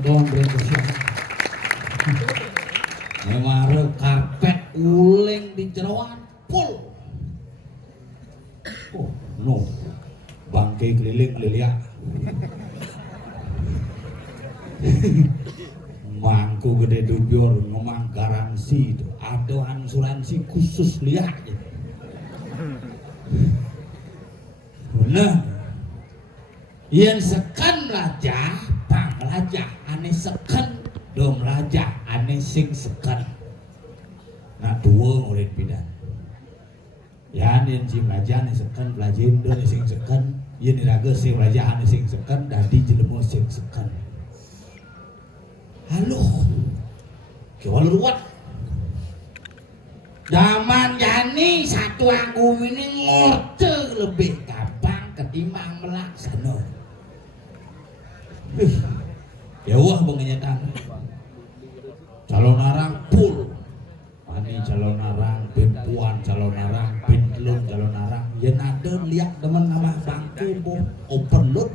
dong berkesian. Emare karpet uling di jeroan pul. Oh, no. Bangke keliling lilia. Mangku gede dubior ngomong garansi itu. Ada asuransi khusus lihat. Nah, yang sekan raja, pang raja, ane sekan dom raja, ane sing sekan. Nah dua murid bidan. Ya ane sing raja, ane sekan, pelajin dom sing sekan. Ya niraga sing raja, ane sing sekan, dadi jelemu sing sekan. Halo, kewal ruwet. Daman jani satu anggum ini ngorce lebih gampang ketimbang melaksana. Ya wah pengenyetan. Calon arang pul. Ani calon arang, bin puan calon arang, bin telun calon arang. Ya nade lihat teman nama bangke bo open load.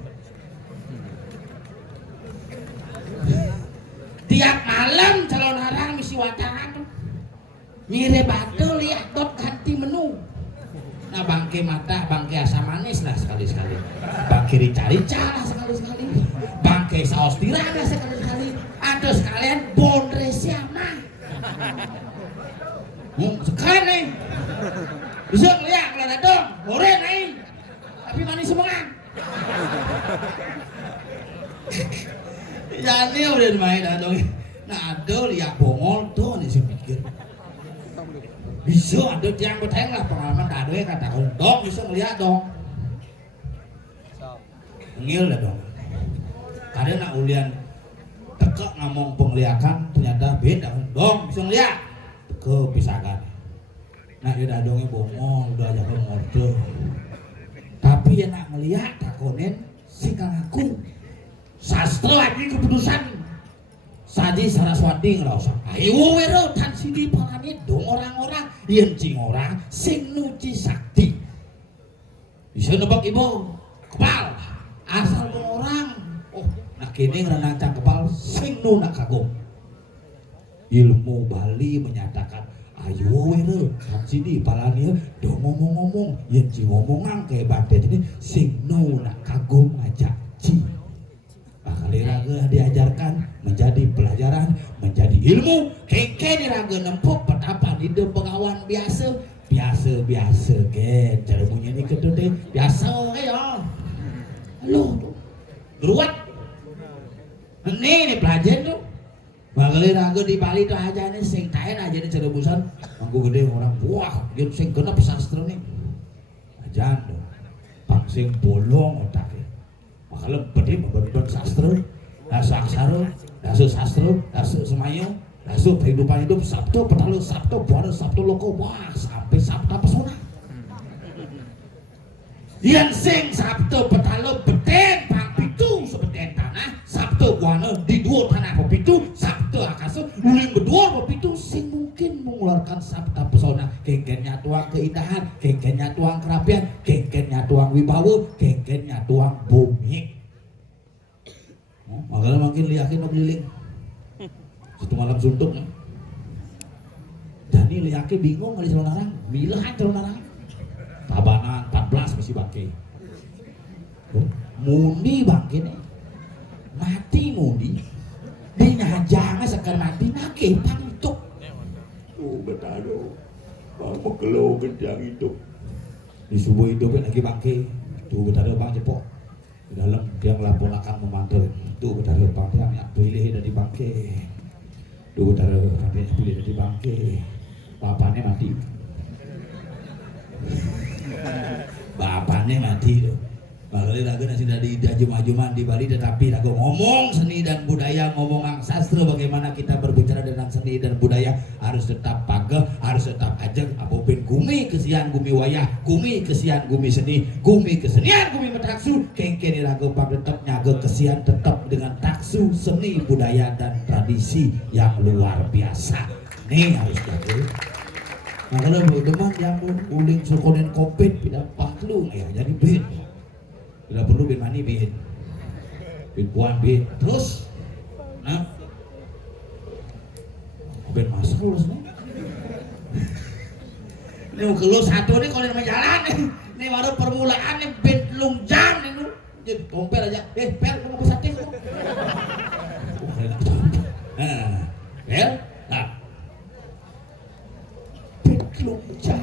Tiap malam calon arang misi wataran tuh. Nyire batu lihat dot ganti menu. Nah bangke mata, bangke asam manis lah sekali-sekali. Bangke rica-rica lah sekali-sekali. Bangke saus tiram lah sekali-sekali. Ada sekalian bondre siapa? Sekarang nih. Bisa ngeliat kalau ada dong, goreng nih. Tapi manis semangat. Jadi udah main dong. Nah ada lihat bongol tuh nih saya pikir. Bisa ada yang bertanya lah pengalaman tak ada yang kata dong bisa ngeliat dong. Ngil dah dong. Kadang nak ulian tekak ngomong penglihakan ternyata beda dong bisa ngeliat. Teka pisakan. Nah dia dongnya bongol udah jaga ngode. Tapi yang nak ngeliat takonin si kang aku. Sastra lagi keputusan. Saji Saraswati ngerasa ayo wero tan sidi palani dong orang-orang yang cing orang sing nuci sakti bisa nebak ibu kepal asal dong orang oh nak kini ngerenang cang kepal sing nu nak kagum ilmu Bali menyatakan ayo wero tan sidi palani dong ngomong-ngomong yang cing ngomongan kayak badet ini sing nu nak kagum ngajak ci bakal raga diajarkan menjadi pelajaran, menjadi ilmu. Keke di raga nempuk petapa di pengawan biasa, biasa ke cara bunyi ini kedua biasa ya. Halo, ruwet. Ini pelajaran tuh. Bakal raga di Bali tuh aja nih sing tain aja nih cara busan. Mangku gede orang buah, dia sing genap sastra nih. Ajan tuh, bang sing bolong otaknya. Kalau berdiri membuat sastra, rasa aksara, rasa sastra, rasa semayu, rasa kehidupan hidup, sabtu, petalu, sabtu, buana, sabtu, loko, wah sampai sabta pesona. Yang sing sabtu, petalu, beten, pang pitu, sebeten tanah, sabtu, buana, di dua tanah pitu, sabtu, akasu, uling berdua pitu, sing mungkin mengeluarkan sabta pesona, kengkennya tuang keindahan, kengkennya tuang kerapian, kengkennya tuang wibawa, kengkennya tuang bumi. Makanya makin liakin mau keliling satu malam suntuk jadi liakin bingung ngali calon arang milahan calon arang tabanan 14 masih bangke mundi bangke nih mati mundi di nyajangnya sekar mati nake pantuk oh betado mau keluh gendang hidup di subuh hidupnya lagi bangke tuh betado bang cepok di dalam dia melaporkan memantul tuh betara bangke yang pilih dari bangke tuh betara sampai pilih dari bangke bapaknya mati tuh Bakal raga nasi dari juma-jumaan di Bali tetapi raga ngomong seni dan budaya ngomong sastra bagaimana kita berbicara tentang seni dan budaya harus tetap pageh harus tetap ajeng apapun gumi kesian gumi wayah gumi kesian gumi seni gumi kesenian gumi metaksu kengkeni raga pag tetap nyaga kesian tetap dengan taksu seni budaya dan tradisi yang luar biasa nih harus jago. Nah kalau demam yang uling sukonin kopit tidak paklu ya jadi bed. Bila perlu bin mani bin puan bin terus Nah. Ben masak lu sih. Ini kalau satu nih kalau nama jalan nih. Ini baru permulaan nih ben lung jam nih lu. Jadi tompel aja. Per mau bisa ting lu. Nah. Ya. Nah. Ben lung jam.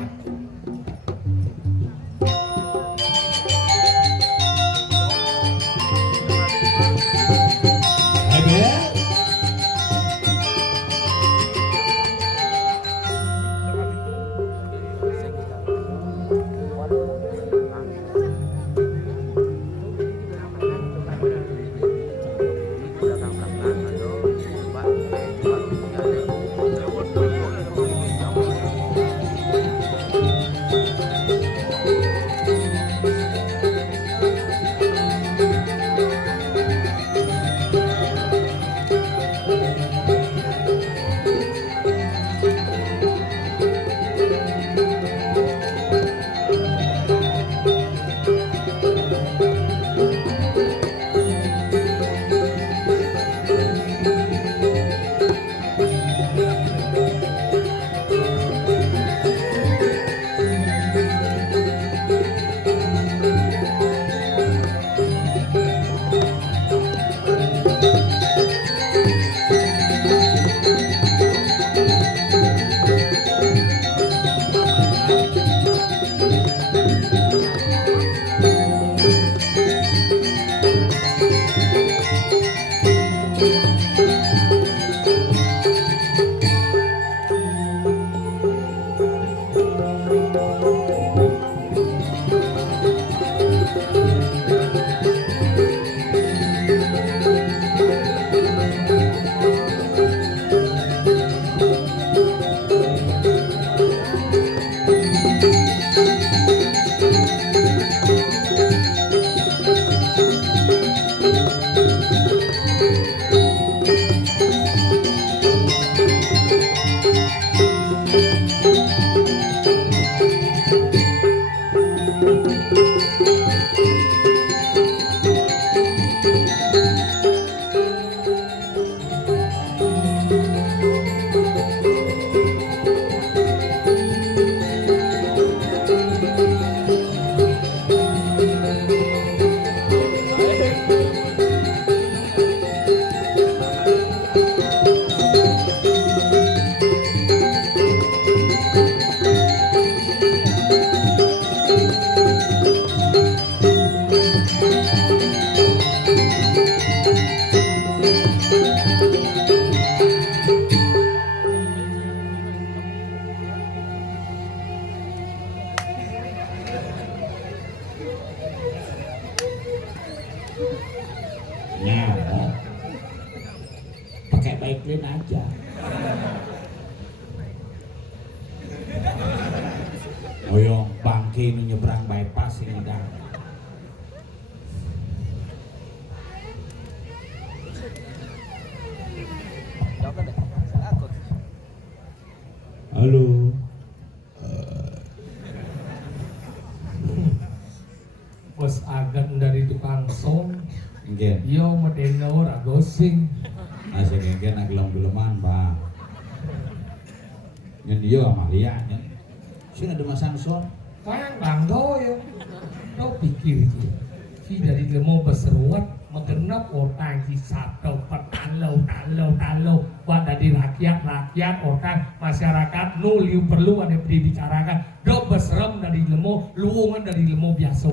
Pakai baiklin aja. Oyong bangke ini nyebrang bypass ini dah. Halo. Bos agan dari tukang som. Nggih. Yo medena ora gosing. Asik nggih nak gelem-geleman, Bang. Nyen yo Amalia nyen. Sing ada masang son. Kayang bangdo yo. Kau pikir sih. Si dari lemo berseruat mengenap orang si satu talau buat dari rakyat orang masyarakat nuliu perlu ada dibicarakan do berserem dari lemo luungan dari lemo biasa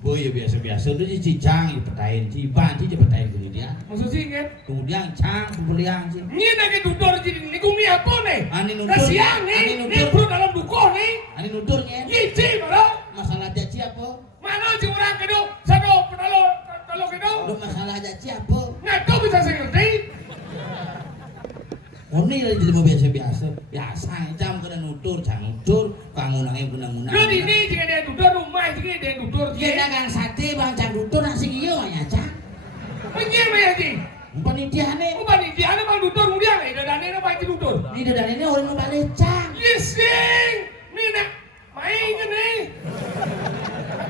Boy ya biasa tu cicang itu petain ciban ci petain kemudian maksud sih kan kemudian cang beliang sih ini lagi duduk jadi ini kumi apa nih ani nutur siang nih ini perlu dalam dukoh nih ani nuturnya gizi malah masalah jaci apa mana sih orang kedua sado kalau kedua lu masalah jaci apa nggak tahu bisa saya ngerti Oni lagi jadi biasa jam kena nutur kangunangnya kena-ngunang jadi ini jika dia duduk rumah jika dia duduk dia dagang sate bang cang nutur nasi iyo ya cang pengen ya ji panitiane bang duduk kemudian dadane apa itu duduk di dadane orang nu balik cang sing ini nak main nih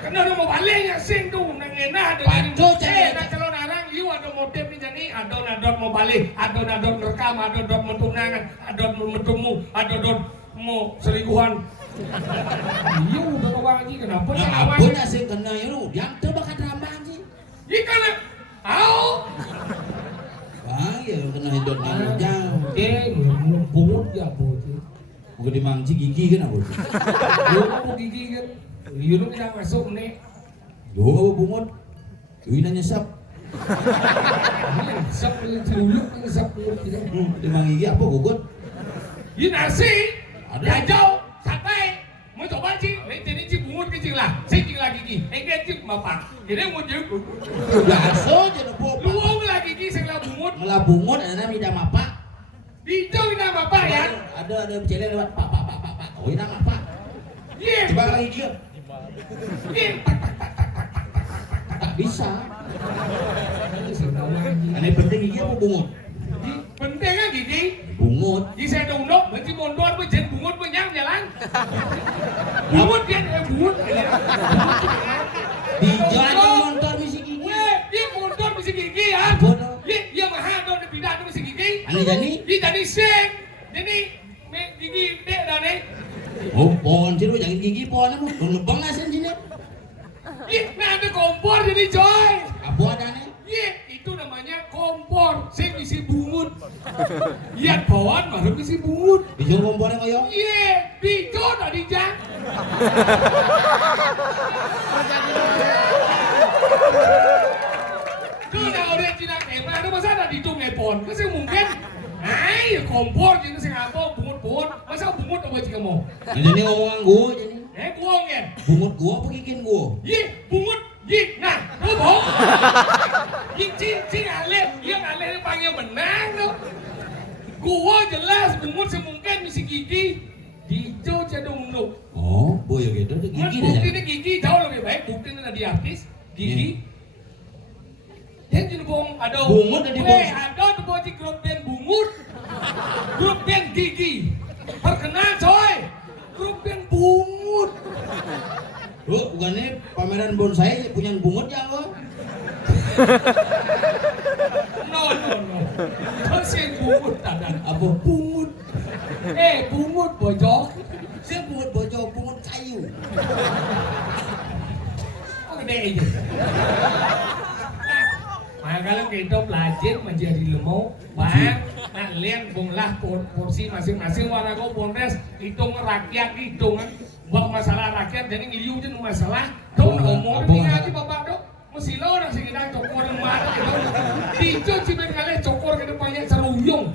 kena mau baliknya sing tuh nang enak Padu, nak calon orang liu ada motif ni jadi ada mau balik, adon rekam, adon mentunangan, adon metemu, adon mau selingkuhan. Iya udah orang lagi kenapa? Nah, apa nak sih kena itu? Yang tu bakal drama sih. Iya kan? Au. Wah, ya kena hidup nang jauh. Bungut ya bocah. Bukan dimangci gigi kan aku. Lu mau gigi kan? Iya lu kita masuk nih. Yo bungut. Ini nyesap. Nyesap celuluk nyesap gitu. Dimang gigi apa gugut? Ini nasi. Ada. Jajau, sate. Mau coba sih? Ini sih bungut kecil lah. Saya tinggal gigi. Dia sih mapak. Ini mau jadi. Biasa je nopo. Luang lah gigi saya bungut. Malah bungut ada mida mapa. Itu nama apa ya? Ada cewek lewat pak. Oh ini nama apa? Iya. Coba lagi dia. Iya. Tak bisa. Ini sudah lagi. Aneh penting gigi apa bungut? Penting kan gigi? Bungut. Di saya dong, mesti mondor, mesti bungut, menyang jalan. Bungut dia, bungut. Di jalan motor misi gigi. Weh, dia mondor mesti gigi ya. Bodoh. Dia mahal dong, pindah tu mesti gigi. Aneh jani? Dia tadi seng, jadi gigi dek dah ni. Oh pohon sih lu jangan gigi pohon lu. Lebang asin sini. Nah ada kompor jadi coy. Apa ada nih? Itu namanya kompor. Saya isi bungut. Lihat pohon baru isi bungut. Dijol kompornya koyo. Dijol tadi jang. Kena orang Cina kemana ada masa ada di tungepon. Kasi mungkin. Ay, kompor jadi saya apa bungut-bungut. Masa bungut apa sih kamu? Jadi ngomongan gua jadi. Buang ya. Bungut gua apa gigiin gua? Bungut. Nah, lu bohong. Cincin alih, yang alih panggil menang tuh. Gua jelas bungut semungkin misi gigi. Hijau cedung nuk. Oh, boy gitu tuh gigi dah. Buktinya gigi jauh lebih baik. Buktinya ada di artis. Gigi. Yang jadi bohong ada. Bungut ada di bawah. Ada tuh bawa di grup band bungut. Grup band gigi. Terkenal coy. Grup band bungut. Lu bukannya pameran bonsai punya bungut ya lo? No. Terus yang bungut ada. Apa? Bungut. Bungut bojok. Saya bungut bojok, bungut kayu. Oh gede aja. Kalau kita belajar menjadi lemau, bang, nah lihat bunglah porsi masing-masing warna kau bonres, hitung rakyat hitungan, buat masalah rakyat jadi ngiliu je masalah, tuh ngomong ini aja bapak dok, mesti lo orang sih kita cokor lemar, tijo cibet kali cokor ke depannya seruyung,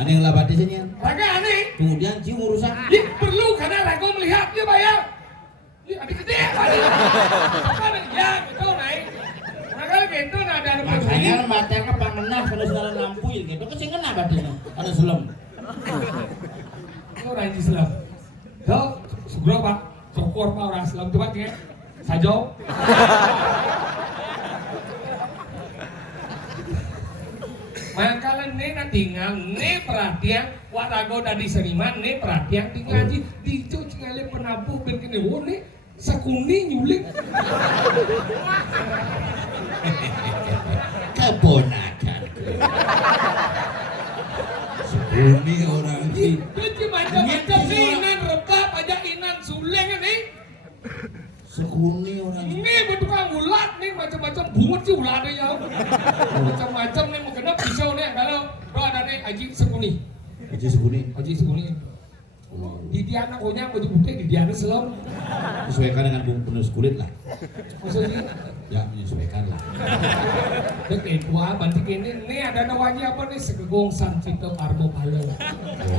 Aneh yang labat di sini. raga aneh, Kemudian cium urusan. Perlu karena raga melihat dia bayar, adik gede, apa ya gitu naik. Kalau gitu ada Makanya matanya pangenah kalau segala lampu gitu kan sih kena badannya ada selam. Kau rajin selam. Kau segera pak cokor pak orang selam coba cek sajo. Makalan ne tinggal ne perhatian warago dari seniman ne perhatian tinggal di cuci ngale penabuh ben kene wone sakuni nyulik. Keponakan. Sekuni orang ini. Cuci macam-macam inan rebab aja inan suleng nih. Sekuni orang ini. Ini bertukang ulat nih macam-macam bungut sih ulat ya. Macam-macam nih mungkin pisau nih kalau ada nih Haji Sekuni. Haji Sekuni. Haji Sekuni. Di dia anak punya baju putih di dia anak selam. Sesuaikan dengan penulis kulit lah. Maksudnya Ya menyesuaikan lah. dek itu bantik ini ada namanya apa nih segegong Sancito Parmo Palo.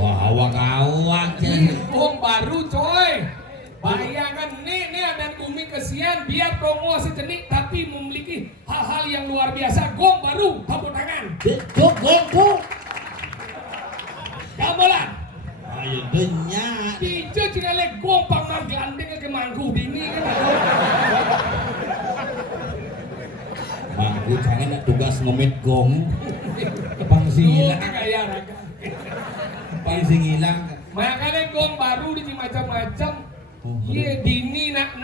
Wah awak-awak Ini gong baru coy. Bayangkan nih ada Bumi Kesian biar promosi jenik tapi memiliki hal-hal yang luar biasa. Gong baru tepuk tangan. Cuk gongku. Gamelan. Ayo denyak. Tijo cinale gong pamar gelanding ke mangku dini kan. Mangku kangen nak tugas ngomit gong. Pang hilang. Gaya raga. Pang hilang. Makanya gong baru di macam-macam. Iya dini nak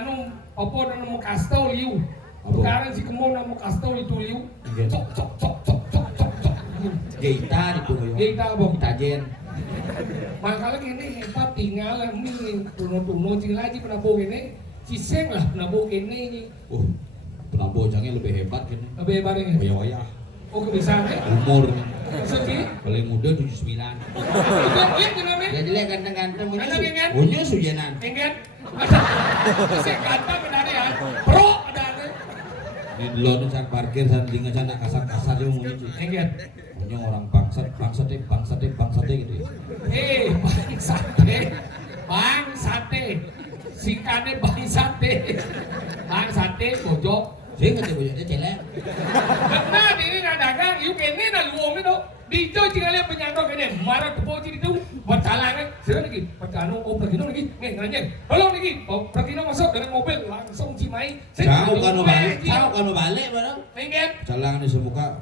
anu apa nama kastol liu. Sekarang si kemo nama kastol itu liu. Cok. Geita itu yo. Geita apa? Tajen. Makanya gini hebat tinggal ini tuno-tuno cilaji penabung ini ciseng lah penabung ini. Penabung jangan lebih hebat gini. Lebih hebat ini. Waya-waya. Oh kebiasaan Umur. Sedih. Paling muda 79. Iya kenapa? Ya jelek ganteng-ganteng Ganteng. punya sujenan. Enggak. Saya ganteng benar ya. Pro ada. Di dulu saat parkir sandingan sana kasar-kasar yang mungkin. Enggak. Punya orang bangsat gitu. Bang sate. Sikane bang sate bojok. Saya nggak tahu dia celek. Benar ini nak dagang, you kene nak luang itu. Di itu jika lihat penyangkau kene, marah tepuk ciri itu, berjalan kan. Saya lagi, perjalanan pergi lagi, nanya, belum lagi, pergi masuk dengan mobil langsung Cimahi. Jauh kan balik barang. Enggak. Jalan di semuka,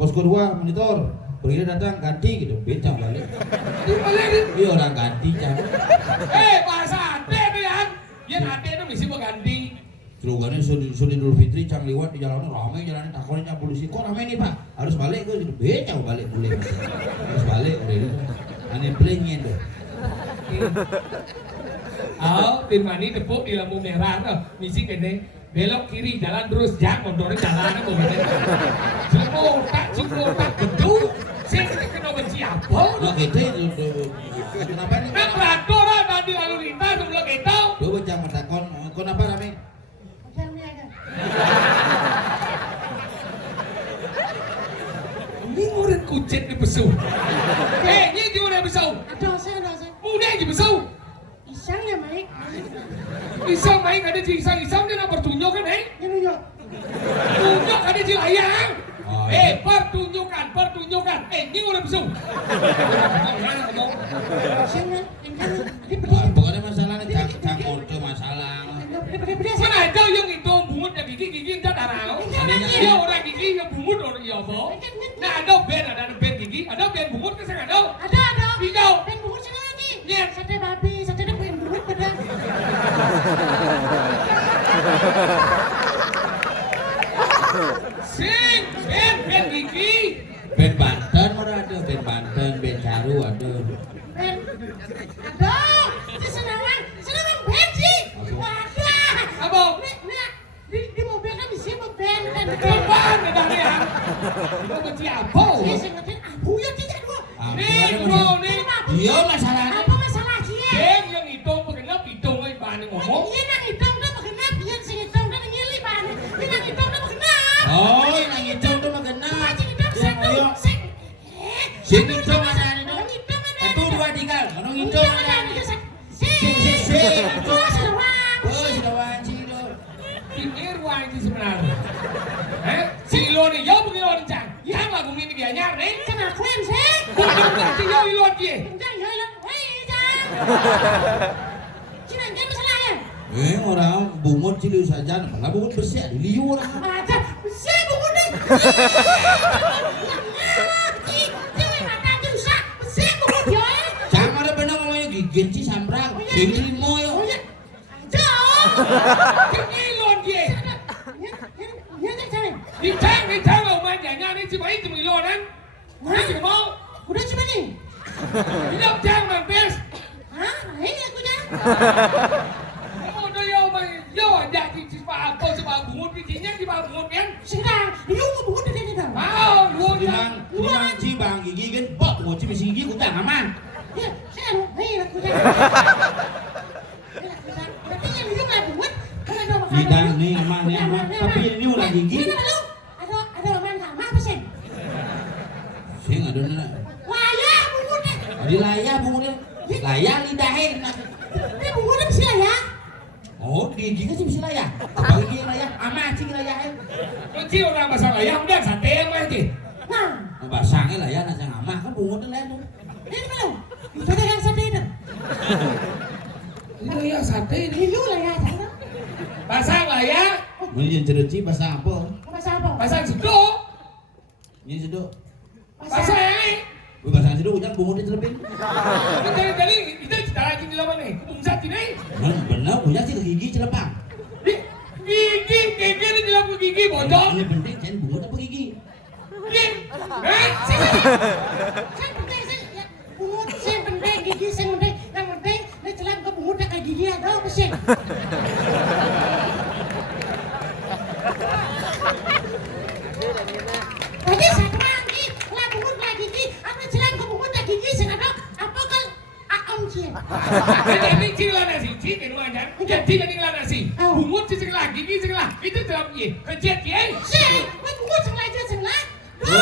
posko 2 monitor. Pergi datang ganti gitu, becak balik. Iya orang ganti cang. Bahasa ade tu yang, yang ade tu mesti berganti. Slogannya Sudi Idul Fitri cang liwat di jalan ramai jalannya takonin polisi kok ramai nih pak harus balik ke gitu becak balik boleh harus balik udah aneh pelingin tuh. Tim mani tepuk di lampu merah tuh, misi kene belok kiri jalan terus jangan motornya jalan apa gitu. Ciplotak gedung, saya kena benci apa? Nah gitu kenapa nih? Nah peraturan tadi lalu lintas sebelum kita. Dua bocah matakon, kenapa ramai? Ini murid kucing di besau. Ini juga besau. Ada saya. Mudah di besau. Isang ya, Mike. Isang main ada di isang dia nak bertunjuk kan, Ya, New York. Tunjuk ada di layang. Pertunjukan. Ini udah besau. Saya Pokoknya masalah nih cang ordo masalah. Mana ada yang itu bungut yang gigi entar darah. Dia orang gigi yang bungut orang ya boh. Nah ada band gigi, ada band bungut kan saya ada. Ada. Hijau. Ben bungut sana lagi. Yes. Sate babi, sate ada ben bungut pada. Sing, band gigi. Band Banten mana ada, band Banten, band Caru ada. Ben. Ada. Di Senawang ben sih. Ada. Apa? Nah, di mobil kan bisa ben kan. Kembang ada dia. Itu benci apa? Saya ngertiin abu ya tidak dua. Nih, bro, nih. Iya masalahnya. Apa masalah dia? Band yang itu berkenap hidung ay bani ngomong. Iya nang hitung dah makenap, iya sing hitung dah ngili bane. Iya nang hitung dah makenap. Oh, yang hijau tuh magana. Sing hitung satu, sing. Sing hijau mana nih? Nang hitung ada. Satu dua tiga, mana hijau mana? Sing. Terus lawang. Oh, sudah wajib loh. Ini ruang di sebenarnya. Si Ilon ni, yo pergi Ilon cang. Yang lagu ini dia nyar nih. Kan aku yang sing. Si yo Ilon dia. Jangan yo yo. Hei, jangan. Cina jangan masalah ya. Orang bungut cilu saja, malah bungut bersih, ada liur. Ada. Sing bungut deh. Jangan mata rusak. Sing bungut yo. Jangan ada benar ngomongnya gigit sih sambrang, ini limo yo. Oh ya. Jauh. Si Ilon dia. Ya jangan. Di cang lo main nyanyi ni cuma ini cuma Ilon kan. Mana sih mau? Udah cuma nih. Hidup cang mampir. Hah? Ini aku jangan. Oh no yo main yo jadi si apa bungut di bungut kan. Sudah, dia mau bungut dari kita. Mau lu dia. Dimang cibang gigi kan, bok bungut cibang gigi kucang aman. Ya, saya lu, hei aku jangan. Berarti yang dia nggak bungut, kan ada makanan. Tidak nih aman nih aman, tapi ini ulah gigi. Ini apa lu? Ada makanan sama apa sih? Sing ada nana. Layar bungutnya. Di layar bungutnya, layar lidahnya. Ini bungutnya bisa ya? Oh, giginya sih bisa layar. Apa gigi layar? Aman sih layarnya. Kunci orang masalah yang udah sate yang lagi. Nah, Basangnya layar nasi aman kan bungutnya layar tuh. ini apa lu? Itu ada yang sate itu. Ini yang sate ini. Ini lah ya, sana. Pasang lah ya. Ini yang cereci bahasa apa? Masa apa? Pasang sedok. Ini sedok. Pasang ini. Bahasa sedok hujan bungutnya terlebih. Jadi kita cerita lagi di lama nih. Bungsat ini. Benar hujan sih ke gigi celepang. Gigi ini dalam gigi bodoh. Ini penting, jangan bungut apa gigi. Hah? Saya penting saya ya, bungut saya penting gigi saya penting yang penting ini celang ke bungut kayak gigi ada apa sih? Tadi saya lagi lah bungut lagi gigi apa celang ke bungut kayak gigi saya ada apa kan aom sih? Ini cila nasi, cik itu aja. Jadi kan nasi. Bungut cik lagi, gigi lah. Itu dalam ye. Kecil ye. Sih, bungut sengaja sengaja. Duh,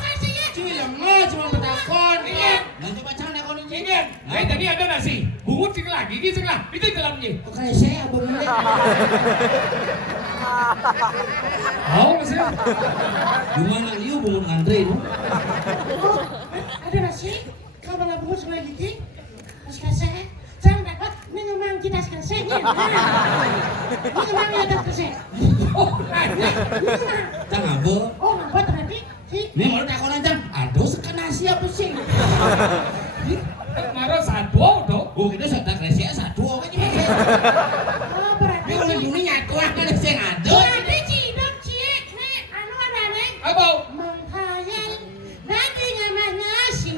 saya sih ya. Cilema cuma bertakon. Iya. Nah coba cang nekon ini. Ingin. Tadi ada nasi. Bungut cik lagi, gigi lah. Itu dalam ye. Kayak saya abang mulai. Oh, maksudnya. Gimana liu bungut ngantri itu? Oh, ada nasi? Kalau malah bungut sengaja gigi, masih saya. Saya dapat ini memang kita sekarang ini memang ada kesek. Oh, nanya. Cang apa? Oh, ngapa tadi? Si Ini mau takon aja. Aduh sekan nasi apa sih? Marah satu tuh. Oh kita sudah kreasi satu kan ini. oh berarti Ini udah bunyi nyatu kan sing aduh. berarti cidok cie, nek anu ada nek Apa? menghayal daging sama nasi.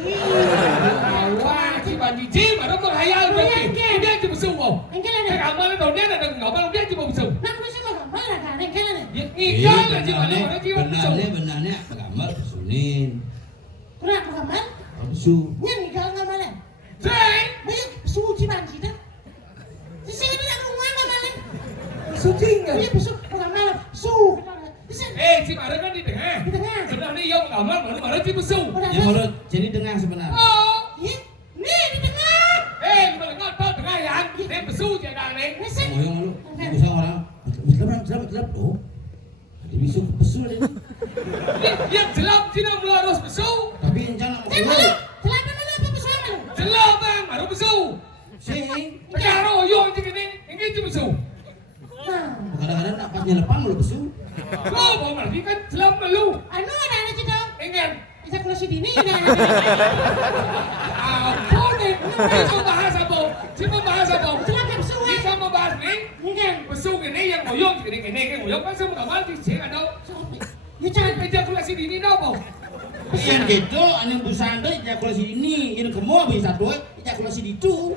Awak si banji baru berhayal berarti. Dia cuma suwo. Enggak ada. Kamu itu dia ada ngomong dia cuma suwo. Nak bisa ngomong mana kan? Enggak ada. Ikan lah cuma orang cuma suwo. Benarnya gambar sunin. Kurang kamar? Su. Yang nikah ngamalan. Ceng. Banyak suci banci dah. Di sini ada rumah ngamalan. Suci enggak? Banyak besok ngamalan. Su. Di sini. Si Mara kan di tengah. Di tengah. Sebenarnya yang ngomong baru Mara cuma suwo. Ya menurut jadi tengah sebenarnya. Oh. Iya. Nih di tengah. Kalau nggak tengah ya, dia besu jangan nih. Di sini. Moyong lu. Bisa orang. Gelap. Oh. Ada bisu pesu ada. Yang jelap sini harus besu. Tapi rencana mau Saya keluar. malu. Celana mana apa bersama lu? Jelap bang, baru besu. Sing. Karo yo ini cuma besu. Nah. Kadang-kadang nak pas nyelepang lu pesu. Oh, mau berarti kan jelap malu. Anu ada anak kita. Ingin. Bisa keluar si dini. Apa nih? Kita bahas apa? Kita bahas apa? Celana bersama. Kita mau bahas nih. Mungkin. Besu ini yang moyong ini kan moyong kan semua kamar di sini ada. Ya jangan. Ejakulasi dini apa? Yang gitu, anu busanda ejakulasi ini, ini kemo bisa tuh ejakulasi di itu.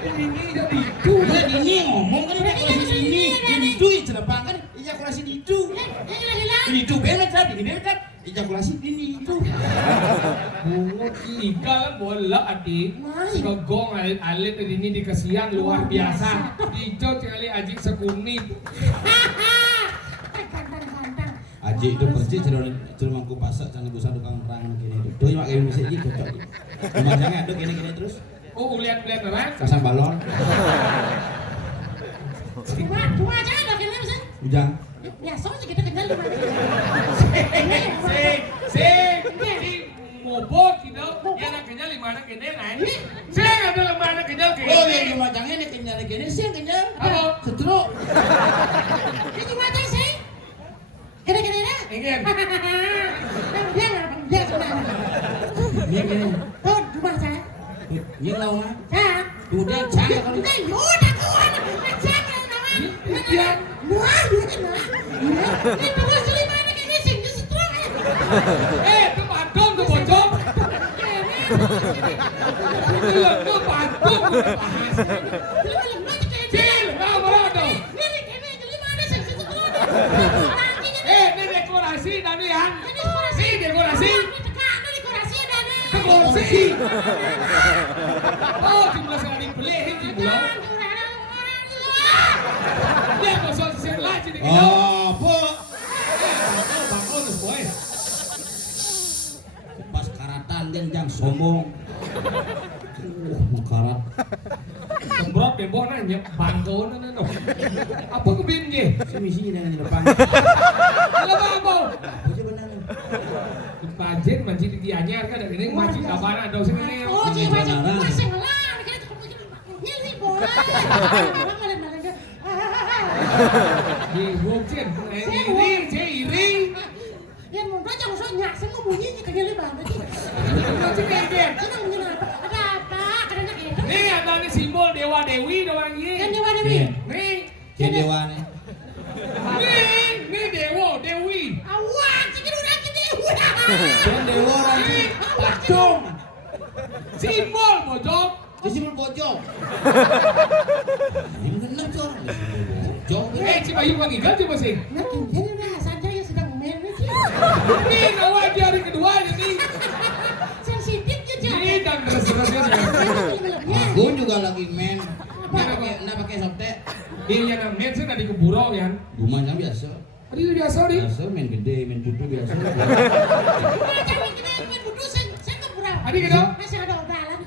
Ini udah itu. Bisa dini ngomong kan ejakulasi ini, di itu celepang kan ejakulasi di itu. Di itu bener kan, ini bener kan ejakulasi dini itu. Bungut ikan bola adik. Segong alit ini dikasihan luar biasa. Hijau sekali ajik sekunit. Aji itu persis cuma aku pasak jangan busana tukang perang gini itu. Tuh mak kayak bisa aja cocok. Macamnya aduk gini terus. Oh lihat orang. Pasang balon. Dua aja ada kena bisa. Ujang. Ya soalnya kita kenal di mana. Si mobot gitu. Yang nakenya lima anak ini kan. Si ada lima anak kenyal kayak Oh ini. yang di macamnya ini kenyal gini sih yang kenyal. Apa? Setruk. Ini macam sih. Kena-kena dah. Ingin. Dia sebenarnya. Ini gini. Oh, dua saya. Ini lawan. Saya. Kemudian canggah kalau Udah, yaudah kawan. Jangan kawan. Dia. Wah, ini dua selima anak ini sih disetruk. Itu patung tuh bocor. Itu patung tuh bahas. Cil, nggak mau dong. Ini dekorasi tadi ya. Ini dekorasi. Dekorasi. Oh, jumlah sekali beli ini belum. Dia kosong sisi lagi nih. Oh, bu. Bagus boy. Pas karatan jang sombong. Makarat. Sembrot tembok nanya bangko nana. Apa kebin je? Misi dengan di depan. Kalau bangko. Apa sih benar? Pajen masjid di Anyar kan ada ini masjid Kabana ada sini nih. Oh, cik macam masih ngelar. Kita cukup nyeli bola. Di Bukit, iri. Yang mau belajar usah nyak semua bunyinya kenyali banget. Masih kayak Senang menyenang apa? Ada apa? Kadang itu. nih ada nih simbol dewa dewi doang ini. Kan Dewa Dewi. Nih, Dewa nih. nih dewa dewi. Awak, sikit udah ke Dewa. Jangan dewa anjing. Pacung. Simbol bojong. Disebut bojong. Ini benar cor. Bojong. Cimahi Mangigal coba sih. Makin jadi udah saja yang sedang main nih sih. Ini awal di hari kedua ini. Sensitif ya Cak. Ini dan terus-terusnya. Aku juga lagi main. Nah pakai softtek. Ini yang namanya saya tadi keburo ya. Gumanya biasa. Tadi itu biasa nih. Biasa main gede, main putu biasa. Jangan kita main bodoh saya ke pura. Tadi gitu. Masih ada odalan.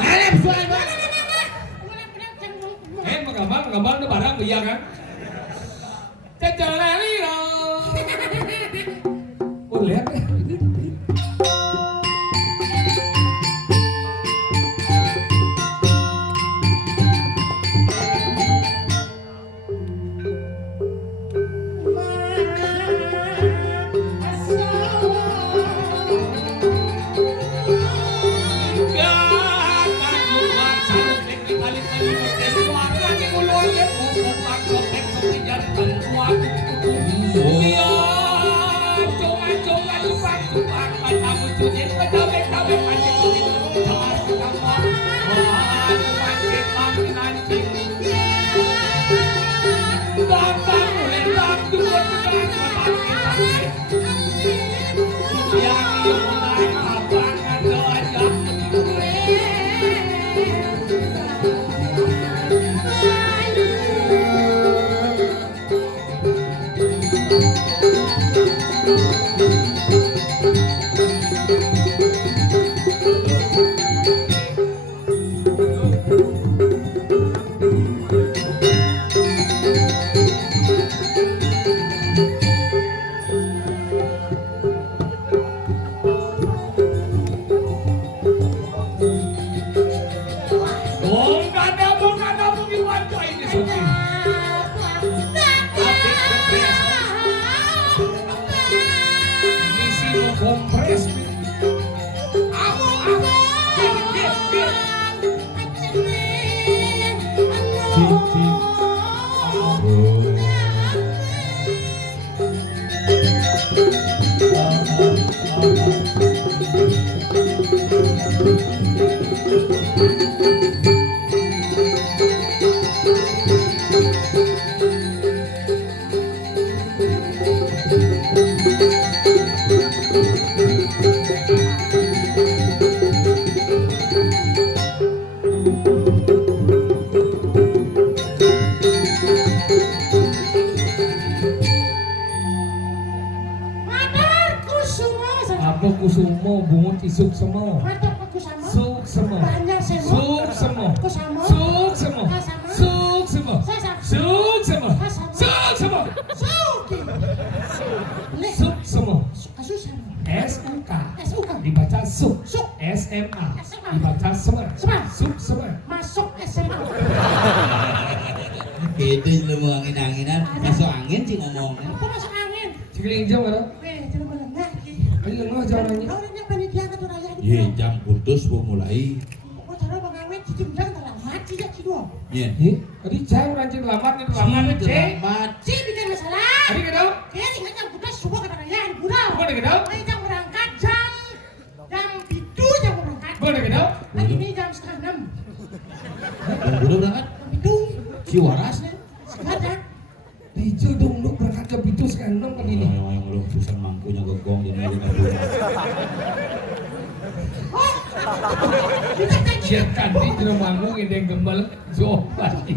Ngalep suai bang. Gambar itu barang iya kan? Kejaleliro. Oh lihat deh. Kompres. Kusumo bungut isuk semo. Mantap aku sama. Suk semo. Banyak semo. Suk semo. Aku sama. Suk semo. Sama. Suk semo. Saya sama. Suk semo. Sama. Suk semo. Suki. Lek. Suk semo. Kasus sama. SUK. SUK. Dibaca suk. Suk. SMA. SMA. Dibaca sema. Sema. Suk sema. Masuk SMA. Itu sebelum angin-anginan masuk angin sih ngomongnya. Apa masuk angin? Cikiling jam ada? Jangan melengah. Ayo lo jangan nanya. Kau ini panitia ke raya di. Ye jam putus mau mulai. Kau cara pengawet cici jangan terlambat sih ya cido. Ye. Tadi jam ranjing lambat nih lambat nih. Terlambat. Si bikin masalah. Tadi kedau. Kaya ini hanya putus semua ke raya di Burau. Boleh kedau. Ayo jam berangkat jam itu jam berangkat. Boleh kedau. Lagi ini jam 5:30. Udah berangkat? Jam itu Si warasnya. sekarang. Dijo dong lu berangkat jam itu sekarang dong kan ini. Yang lu pusat mangkunya gegong jadi lagi kabur. Oh, kita tadi. Siap kan di jero manggung ini gembal jauh lagi.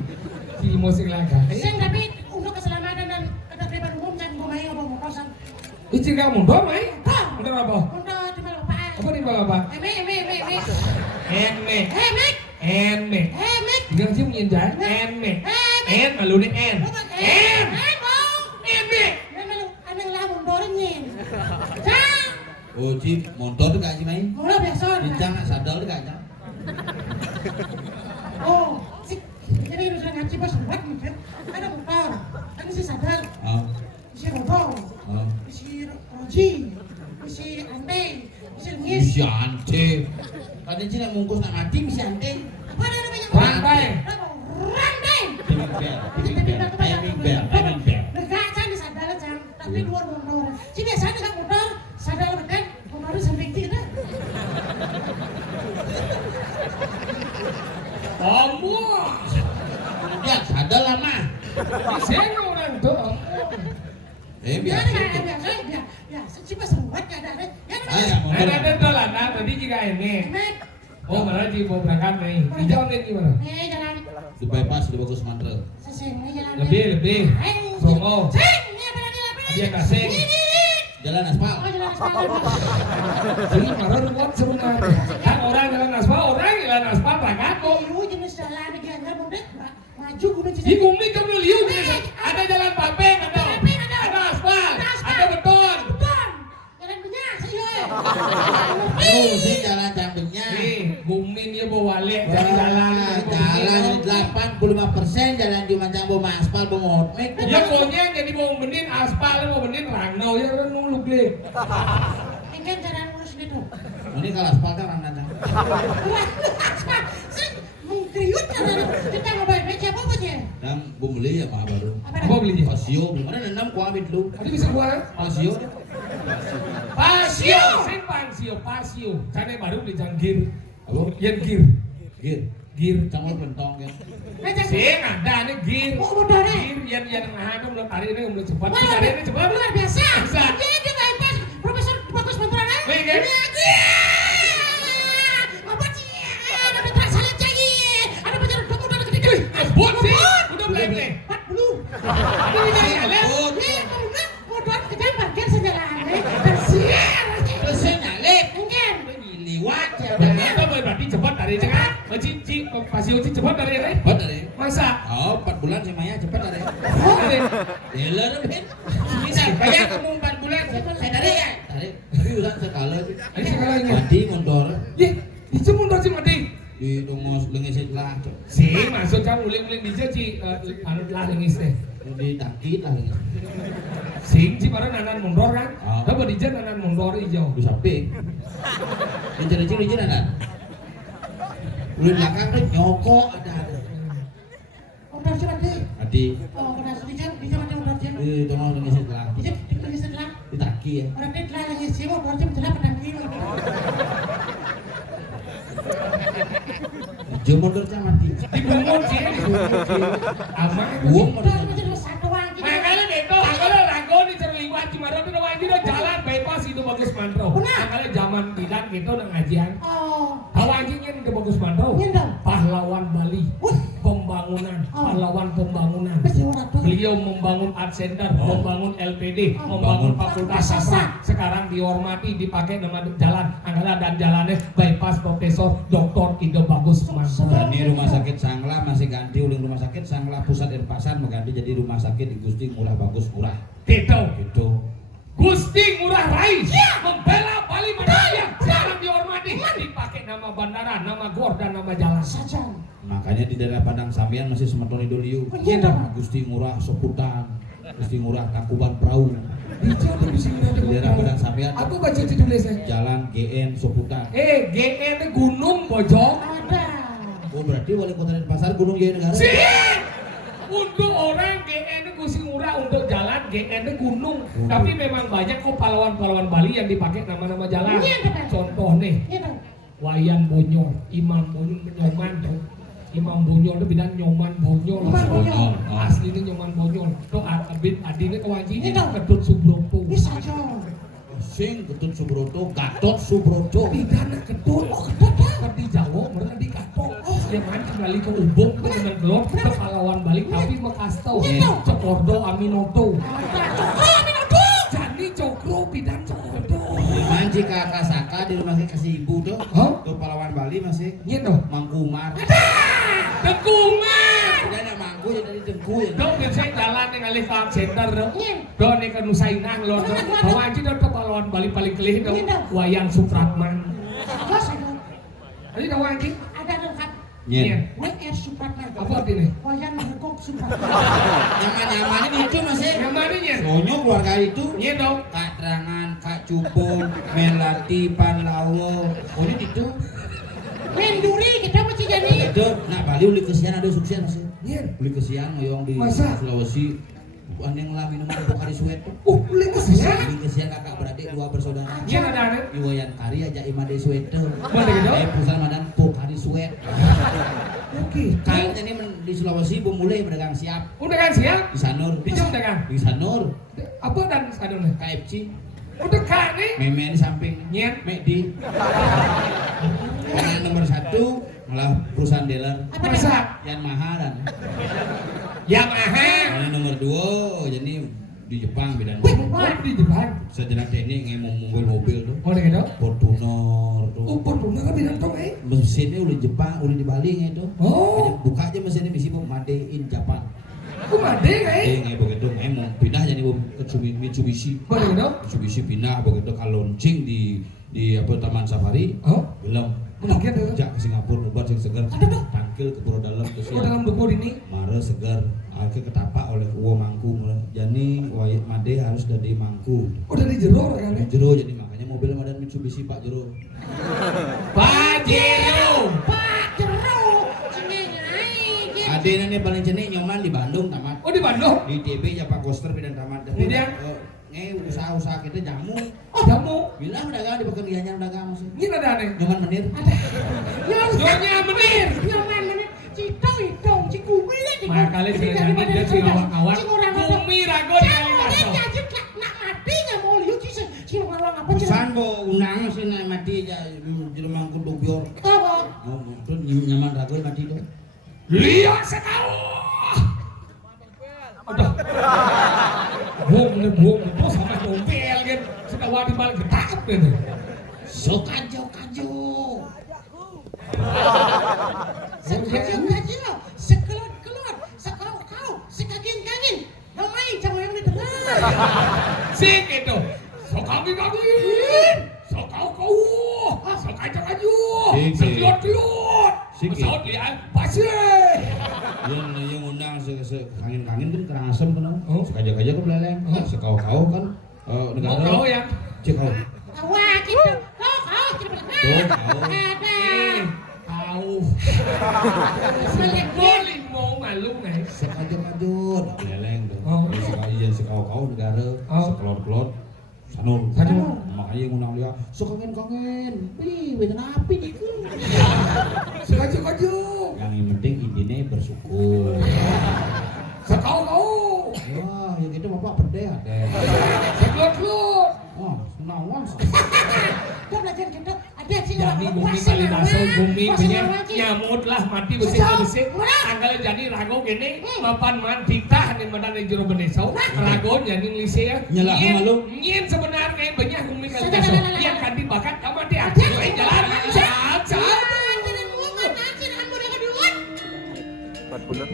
Si musik laga. Saya tapi untuk keselamatan dan ketertiban umum jangan gue main ngomong kosan. Itu kamu mundur mai? Bang, Mundur apa? untuk di malam apa? Apa di bawah apa? Mek. Enme. Mek. Enme. Mek. Tinggal sih menyintai. Enme. En malu nih en. En. Enme. Memang aneh lamun dorengin. Cang. Oh Cip, motor tuh gak sih main? Mula biasa. Cincang sadel tuh gak Cang? Oh, si jadi udah ngaji bos buat gitu. Ada motor. Ada si sadar. Oh, Si Rodong. oh. Si Roji. Si Ante. Si Ngis. Si ante. Kadang Cina mungkus nak mati si ante. Apa ada namanya? Rantai. Rantai. Timing bel. Enggak, Cang di sadel Cang. tapi dua motor. Si biasanya kan motor, sadar bekan, motor sampai kita. Kamu, Ya, sadar lama. saya orang tuh. Biar Biasa. biasa, ya, si pas seruat ya ada. Ya Ayo, Ada dolan, nah tadi juga ini. Emek, Oh, malah di mau berangkat nih. Hijau nih gimana? jalan. Di bypass di bagus mantra. Seseng, jalan. Lebih. Songo. Seng, ini apa nih? Dia kasih. Jalan aspal. Oh, jalan aspal. Jadi marah ruwet sebenarnya. Kan orang jalan aspal berangkat kok. Lu jenis jalan dia enggak mudah, maju gue Di bumi kamu liu ada jalan papeng, ada aspal, ada beton. Beton. Jalan punya sih yo. Oh, sih jalan campingnya. Nih, bumi dia bawa wale jalan. Jalan 85% jalan cuma campur aspal bengot. Ya pokoknya jadi mau benin aspal, mau benin rangau ya kan nuluk deh. Kan jalan lurus gitu. Ini kalau aspal kan orang datang. Aspal. Sing mengkriut jalan. Kita ngobain meja apa aja? Dan gue beli ya Pak baru. Apa belinya? Pasio, belum ada 6 ku ambil dulu. Tadi bisa gua. Pasio. Pasio. Sana baru beli janggir. Apa? Yang gir. Gir. Campur pentong kan. Meja. Sing ada nih gir. Oh, motornya. Gir yang ngahadum lo tarik ini umur cepat. Wah, Tarik ini cepat. luar biasa. Bisa. Jadi bypass Profesor bagus benturan ya. Wih, kan? Apa sih? Ada benturan salib lagi. Ada benturan udah gede. Kebut sih. Udah beleng. 40. Aduh, ini nyala. Nih, kamu kan motor kita parkir sejalan. Bersiar. Terus saya nyalip. Mungkin. Liwat ya. Ternyata berarti cepat dari tengah. Cici, Pasio cepat dari ini. Cepat dari. Masa? Oh, 4 bulan sih Maya cepat dari. Dari. Dealer Ben. Bisa bayar kamu 4 bulan saya dari ya. Tapi udah sekali. Ini sekarang Mati mundur Ih, itu mundur sih mati. di dongos lengesit lah. Si, maksud kamu uling-uling di Ci, anu lah lengis teh. Di takit lah lengesit. Sing ci para nanan mundur kan? Ah. Coba di nanan mundur hijau. Di samping. Di ada. Udah belakang tuh nyokok ada. Udah cepat deh. Adi Oh, udah sedikit di jalan udah jalan. di dongos lengesit lah. Di setelah Di taki ya. orang dia telah lagi sih mau baca betul pedang kiri. Jom mundur cah mati. Di bungun sih, di bungun sih. Aman. Buang Udah mundur. cuma satu lagi. Makanya itu, kalau rago di cerliwat cuma itu doang itu jalan bypass itu bagus mantro. Benar. Makanya zaman bidan gitu udah ngajian. Oh, Tahu anjingnya itu bagus mantro. Nyendang. Pahlawan Bali, wah, pembangunan, Oh. pahlawan pembangunan. betul tuh. Beliau membangun art center, Oh. membangun LPD, Oh. membangun Bangun fakultas fakultas sastra. Sekarang dihormati, dipakai nama jalan. Angkara dan jalannya bypass Profesor Dr. Ido Bagus Mantro. Dan ini rumah sakit Sangla masih ganti uling rumah sakit Sangla Pusat Denpasar mengganti jadi rumah sakit di Gusti Murah Bagus Murah. Gitu. Gitu. Gusti Ngurah Rai membela Bali Mandalika. Sekarang dihormati, dipakai nama bandara, nama gor dan nama jalan. Saja. Makanya di daerah Padang Sambian masih semeton Idoliu. Iya dong. Gusti Murah Soputan, Gusti Murah Tangkuban Perahu. Dicoba di sini Di daerah Padang Sambian Aku baca judulnya. Jalan GN Soputan. GN Gunung Bojong. Ada. Oh berarti wali kota Denpasar Gunung Jaya Negara. Sih. Untuk orang GN Gusti Ngurah, untuk jalan GN Gunung. Tapi memang banyak kok pahlawan-pahlawan Bali yang dipakai nama-nama jalan. Iya, benar. Contoh nih, Gitu. Wayan Bonyol, Imam Bonyol Nyoman tuh. Imam Bonyol itu bidan Nyoman Bonyol. Nyoman Bonyol. Asli ini Nyoman Bonyol. Tuh abid adine kewajiban Itu. Ketut Subroto. Bisa saja. Sing Ketut Subroto, Gatot Subroto. Pidana Ketut. Oh, ketut dah. Di Jawa mereka di Kato. Yang mana kembali ke Ubung ke dengan Gelor ke pahlawan balik tapi Mekasto. Gitu. Cokordo Aminoto. Ada. Cokro, minutu. Jadi Cokro Pidan Cokordo. Manci kakak Saka di rumah sakit kasih ibu tuh. Hah? Tuh pahlawan Bali masih Nyen dong. Mangkumar. Dekungan. Udah ada mangku ya dari dengku ya. Dong biasanya jalan yang alih farm center dong. Nyen. Dong nih ke Nusainah loh. Bawa aja dong ke pahlawan Bali paling kelih dong. Wayang Supratman. Saja saja. Tadi dong aja. Ada lengkap. Nyen. WR Supratman. Apa artinya? Wayan Merkop Supratman. Nyaman-nyaman ini itu masih. Yang mana Nyen? Sonyo keluarga itu. Nyen dong. Kak Terangan, Kak Cupung, Melati, Panlawo. Oh ini itu. Menduri kita masih jadi. Itu, nah Bali uli kesian ada sukses masih. Nyen. Uli kesian ngoyong di Masa? Sulawesi. Bukan yang lah minuman untuk hari suet tuh. Beli dua bersaudara. Nyen ada ane. Iwayan Kari aja Imade Sweater. Mana gitu? Perusahaan Madan Pokari Sweat. Oke. Kayaknya ini di Sulawesi belum mulai berdagang siap. Udah kan siap? Di Sanur. Di Jom dagang. Di Sanur. Apa dan sadurnya? KFC. Udah kan nih. Meme di samping. Nyen. Medi. Yang nomor 1 malah perusahaan dealer. Apa Masa? Yamaha dan. Yamaha. Yang nomor 2 jadi di Jepang beda. Oh, di Jepang. Sejenak teknik ngomong mobil-mobil tuh. Mana gitu? Fortuner tuh. Oh, Fortuner kan bilang tuh Mesinnya udah Jepang, udah di Bali itu. Oh. Buka aja mesinnya misi Made in Japan. Aku made Kayak begitu, mau pindah jadi ke Mitsubishi. Mana gitu? Mitsubishi pindah begitu kalau launching di apa Taman Safari. Oh. Belum. Mungkin tuh. Jak ke Singapura obat yang segar. Tangkil ke Pura Dalam terus Oh, dalam dukur ini. Mare segar. Akhirnya ketapak oleh uang mangku mulai. Jadi wayat Made harus dari mangku. Oh, dari jero kan? Jero jadi makanya mobil Madan Mitsubishi Pak Jero. Pak Jero. Pak Jeruk. Adena nih paling jenis nyoman di Bandung tamat. Oh, di Bandung. Di TB ya Pak Koster bidang tamat. Tapi Kemudian? usaha-usaha kita jamu. Oh, kamu. Bilang dagang di pekerjaannya dagang masih. Ini ada ane. Nyoman menir. Nyonya menir. Nyoman menit. Cito itu, cikumi lah. Makanya ceritanya dia si ngawang-ngawang. Bumi rago di kali masuk. Nak mati nggak mau lihat si ngawang apa sih? Pesan bo undang sih naik mati aja di rumah kudu bior. Apa? Oh, terus nyaman rago mati tuh. Lihat sekali. Aduh. Buang itu sampai mobil kan. Sekawan di balik ketangkep kan. So kajo. Sekajin lo, sekelot, sekau, sekagin. Ramai jangan yang didengar. Sik itu. Sokagin. Sokau. Sokaju. Sekelot. Sik. Pesawat lihat pasir. Yang undang angin kan kerang asem kan. Oh. Sekaja-kaja kan beleleng. Sekau kan negara. Mau kau yang. Cikau. Wah, gitu. Kau, gitu. Ada. Kau. Selek Boleh mau malu nih. Sekajut beleleng tuh. Oh. Sekajut sekau negara. Oh. Sekelot. Sanur. Makanya yang undang dia. Kangen. Wih, bener api nih. Sekaju. Yang penting intinya bersyukur. Sekau. Wah, yang itu bapak pede ada. Sekelot. Wah, nawan. Kau belajar gitu. Ada sih Jadi bumi kali baso bumi banyak nyamut lah mati bersih. Tanggal jadi rago gini mapan man titah nih mana nih jero benesau rago jadi lise ya. Nyala sama lu. Nyin sebenarnya banyak bumi kali baso. Yang kan dibakat kamu mati hati. Jalan. Saat. Jangan mau mana sih, anu dengan duluan. 4 bulan